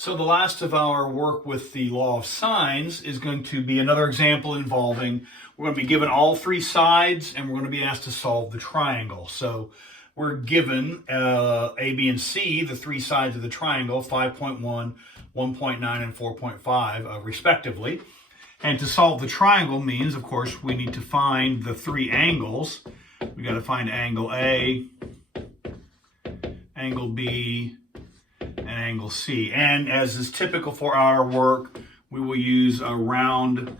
So the last of our work with the law of sines is going to be another example involving, we're going to be given all three sides and we're going to be asked to solve the triangle. So we're given A, B, and C, the three sides of the triangle, 5.1, 1.9, and 4.5 respectively. And to solve the triangle means, of course, we need to find the three angles. We got to find angle A, angle B, and angle C. And as is typical for our work, we will use a round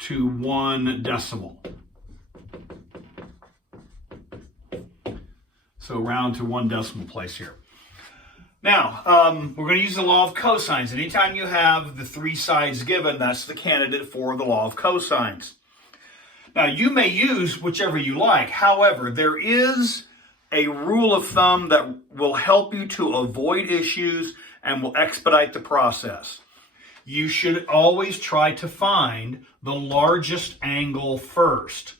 to 1 decimal. So round to 1 decimal place here. Now, we're going to use the law of cosines. Anytime you have the three sides given, that's the candidate for the law of cosines. Now, you may use whichever you like. However, there is a rule of thumb that will help you to avoid issues and will expedite the process. You should always try to find the largest angle first.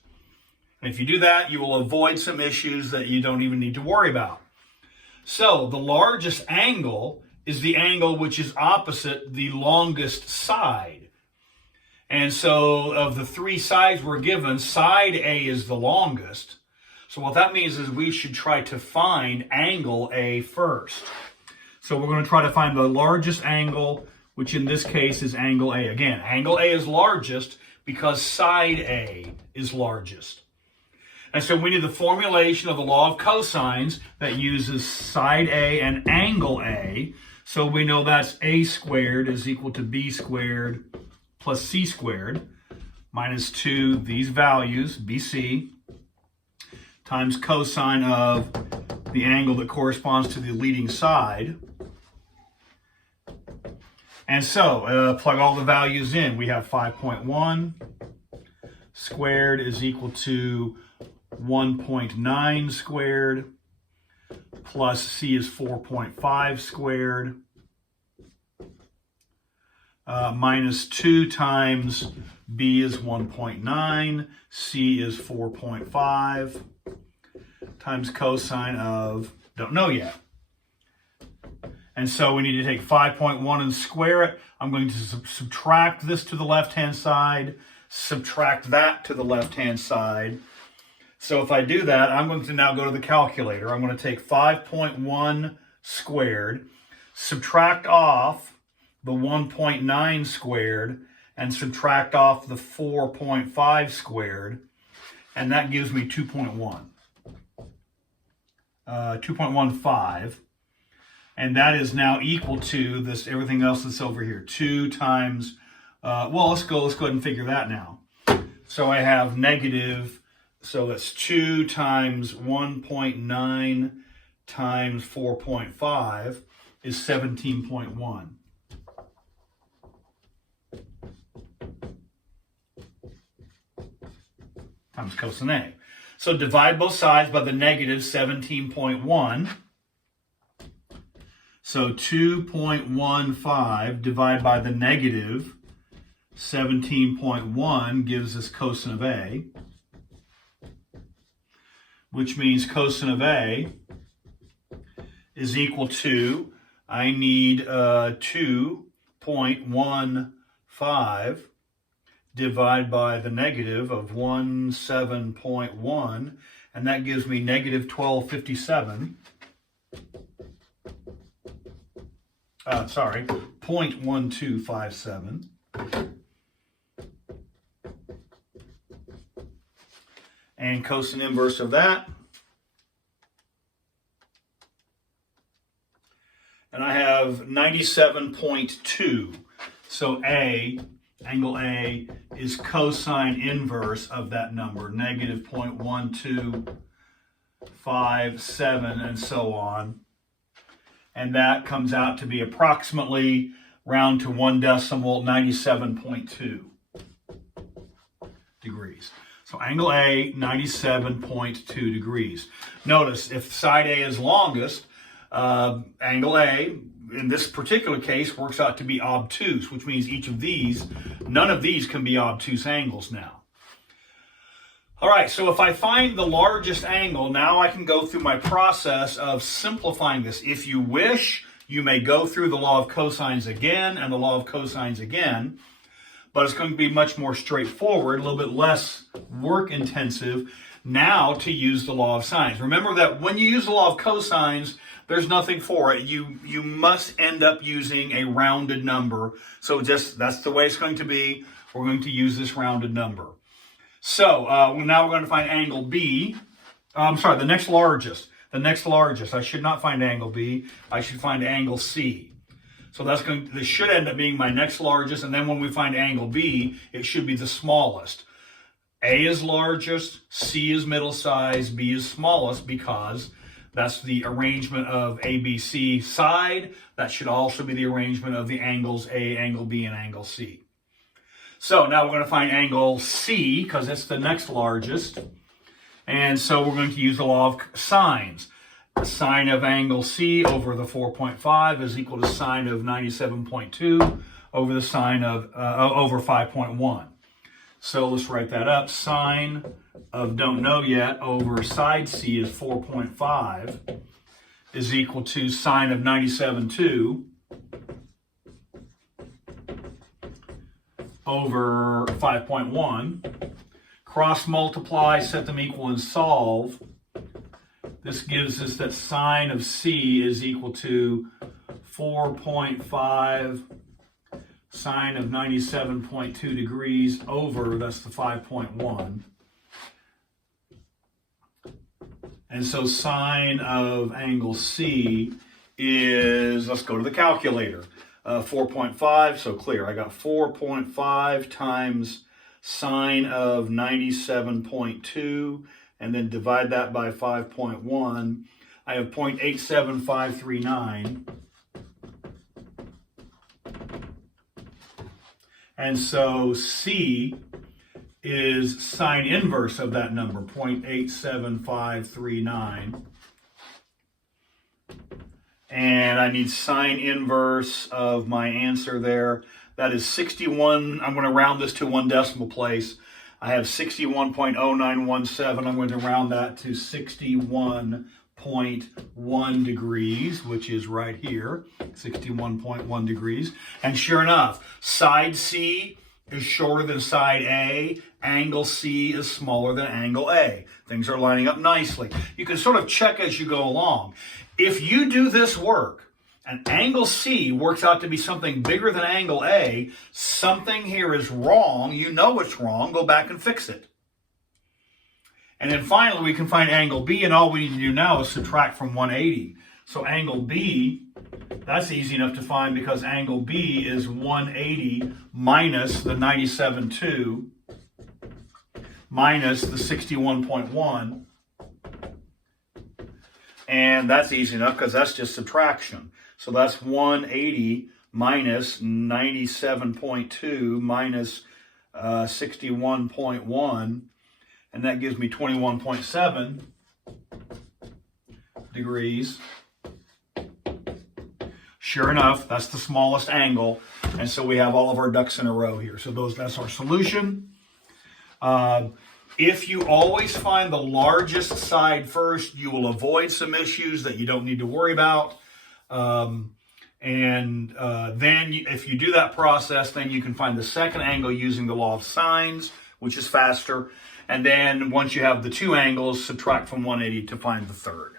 And if you do that, you will avoid some issues that you don't even need to worry about. So the largest angle is the angle which is opposite the longest side. And so of the three sides we're given, side A is the longest. So what that means is we should try to find angle A first. So we're going to try to find the largest angle, which in this case is angle A. Again, angle A is largest because side A is largest. And so we need the formulation of the law of cosines that uses side A and angle A. So we know that's A squared is equal to B squared plus C squared minus 2, these values, BC, times cosine of the angle that corresponds to the leading side. And so, plug all the values in. We have 5.1 squared is equal to 1.9 squared plus C is 4.5 squared minus 2 times B is 1.9, C is 4.5 times cosine of, don't know yet. And so we need to take 5.1 and square it. I'm going to subtract this to the left-hand side, subtract that to the left-hand side. So if I do that, I'm going to now go to the calculator. I'm going to take 5.1 squared, subtract off the 1.9 squared, and subtract off the 4.5 squared, and that gives me 2.15. And that is now equal to this, everything else that's over here. 2 times, well, let's go ahead and figure that now. So I have negative, so that's 2 times 1.9 times 4.5 is 17.1. Times cosine A. So divide both sides by the negative 17.1. So 2.15 divided by the negative 17.1 gives us cosine of A, which means cosine of A is equal to, I need 2.15 divided by the negative of 17.1, and that gives me negative 1257. 0.1257. And cosine inverse of that. And I have 97.2. So A, angle A, is cosine inverse of that number, negative 0.1257, and so on. And that comes out to be approximately, round to 1 decimal, 97.2 degrees. So angle A, 97.2 degrees. Notice, if side A is longest, angle A, in this particular case, works out to be obtuse, which means each of these, none of these can be obtuse angles now. All right, so if I find the largest angle, now I can go through my process of simplifying this. If you wish, You may go through the law of cosines again and the law of cosines again, but it's going to be much more straightforward, a little bit less work intensive now to use the law of sines. Remember that when you use the law of cosines, there's nothing for it. You must end up using a rounded number. So that's the way it's going to be. We're going to use this rounded number. So now we're going to find angle B. I'm sorry, the next largest. The next largest. I should not find angle B. I should find angle C. So this should end up being my next largest, and then when we find angle B, it should be the smallest. A is largest, C is middle size, B is smallest, because that's the arrangement of ABC side. That should also be the arrangement of the angles A, angle B, and angle C. So now we're going to find angle C, because it's the next largest. And so we're going to use the law of sines. The sine of angle C over the 4.5 is equal to sine of 97.2 over the sine of over 5.1. So let's write that up. Sine of don't know yet over side C is 4.5 is equal to sine of 97.2 over 5.1. Cross multiply, set them equal, and solve. This gives us that sine of C is equal to 4.5 sine of 97.2 degrees over, that's the 5.1. And so sine of angle C is, let's go to the calculator, 4.5, so clear. I got 4.5 times sine of 97.2, and then divide that by 5.1. I have 0.87539. And so C is sine inverse of that number, 0.87539. And I need sine inverse of my answer there. That is 61. I'm going to round this to one decimal place. I have 61.0917. I'm going to round that to 61.1 degrees, which is right here, 61.1 degrees. And sure enough, side C is shorter than side A. Angle C is smaller than angle A. Things are lining up nicely. You can sort of check as you go along. If you do this work, and angle C works out to be something bigger than angle A, something here is wrong. You know it's wrong. Go back and fix it. And then finally, we can find angle B, and all we need to do now is subtract from 180. So angle B, that's easy enough to find because angle B is 180 minus the 97.2 minus the 61.1. And that's easy enough because that's just subtraction. So that's 180 minus 97.2 minus 61.1. And that gives me 21.7 degrees. Sure enough, that's the smallest angle. And so we have all of our ducks in a row here. So that's our solution. If you always find the largest side first, you will avoid some issues that you don't need to worry about. Then if you do that process, then you can find the second angle using the law of sines, which is faster. And then once you have the two angles, subtract from 180 to find the third.